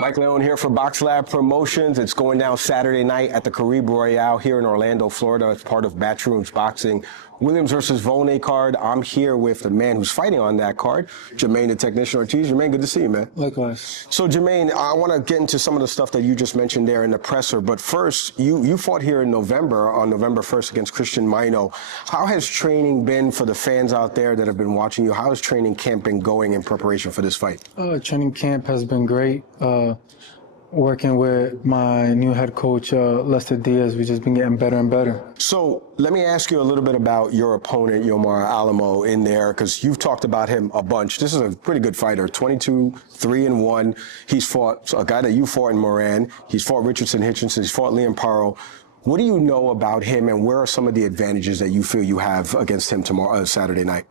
Mike Leone here for Box Lab Promotions. It's going down Saturday night at the Caribe Royale here in Orlando, Florida. It's part of Matchroom Boxing. Williams versus Volney card. I'm here with the man who's fighting on that card, Jamaine The Technician Ortiz. Jamaine, good to see you, man. Likewise. So, Jamaine, I want to get into some of the stuff that you just mentioned there in the presser, but first, you fought here in November, on November 1st against Christian Mino. How has training been for the fans out there that have been watching you? How has training camp been going in preparation for this fight? Training camp has been great. Working with my new head coach, Lester Diaz, we've just been getting better and better. So let me ask you a little bit about your opponent, Yomar Alamo, in there, because you've talked about him a bunch. This is a pretty good fighter, 22-3-1. He's fought a guy that you fought in Moran. He's fought Richardson Hitchinson. He's fought Liam Paro. What do you know about him, and where are some of the advantages that you feel you have against him tomorrow, Saturday night?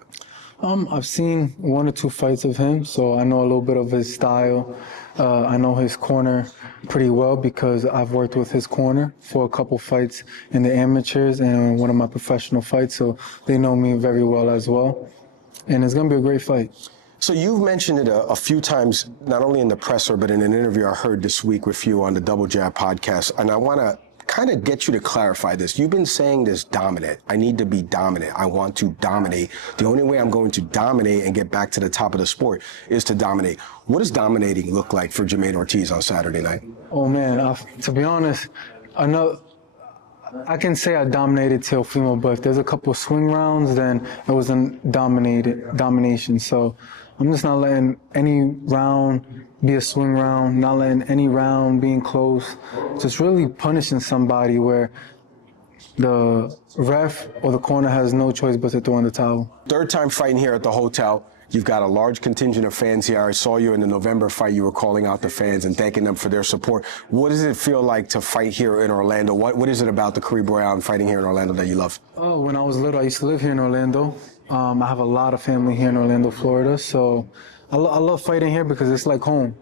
I've seen 1 or 2 fights of him, so I know a little bit of his style. I know his corner pretty well because I've worked with his corner for a couple fights in the amateurs and one of my professional fights, so they know me very well as well. And it's going to be a great fight. So you've mentioned it a few times, not only in the presser, but in an interview I heard this week with you on the Double Jab podcast, and I want to kind of get you to clarify this. You've been saying this dominant. I need to be dominant. I want to dominate. The only way I'm going to dominate and get back to the top of the sport is to dominate. What does dominating look like for Jamaine Ortiz on Saturday night? Oh, man, to be honest, I can say I dominated Teofimo, but if there's a couple of swing rounds, then it wasn't domination. So I'm just not letting any round be a swing round, not letting any round being close, just really punishing somebody where the ref or the corner has no choice but to throw in the towel. Third time fighting here at the hotel. You've got a large contingent of fans here. I saw you in the November fight. You were calling out the fans and thanking them for their support. What does it feel like to fight here in Orlando? What is it about the Caribe Royale and fighting here in Orlando that you love? Oh, when I was little, I used to live here in Orlando. I have a lot of family here in Orlando, Florida. So I love fighting here because it's like home.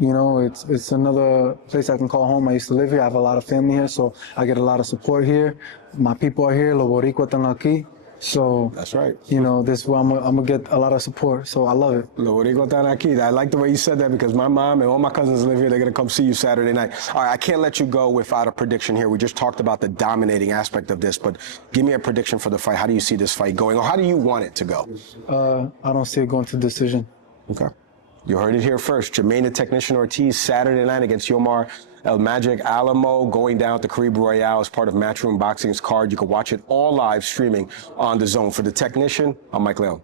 You know, it's another place I can call home. I used to live here. I have a lot of family here, so I get a lot of support here. My people are here. Los Boricuas están aquí. So that's right. You know, this is where I'm gonna get a lot of support. So I love it. I like the way you said that because my mom and all my cousins live here. They're gonna come see you Saturday night. All right, I can't let you go without a prediction here. We just talked about the dominating aspect of this, but give me a prediction for the fight. How do you see this fight going, or how do you want it to go? I don't see it going to decision. Okay. You heard it here first. Jamaine The Technician Ortiz, Saturday night against Yomar El Magic Alamo, going down at the Caribe Royale as part of Matchroom Boxing's card. You can watch it all live streaming on DAZN. For The Technician, I'm Mike Leone.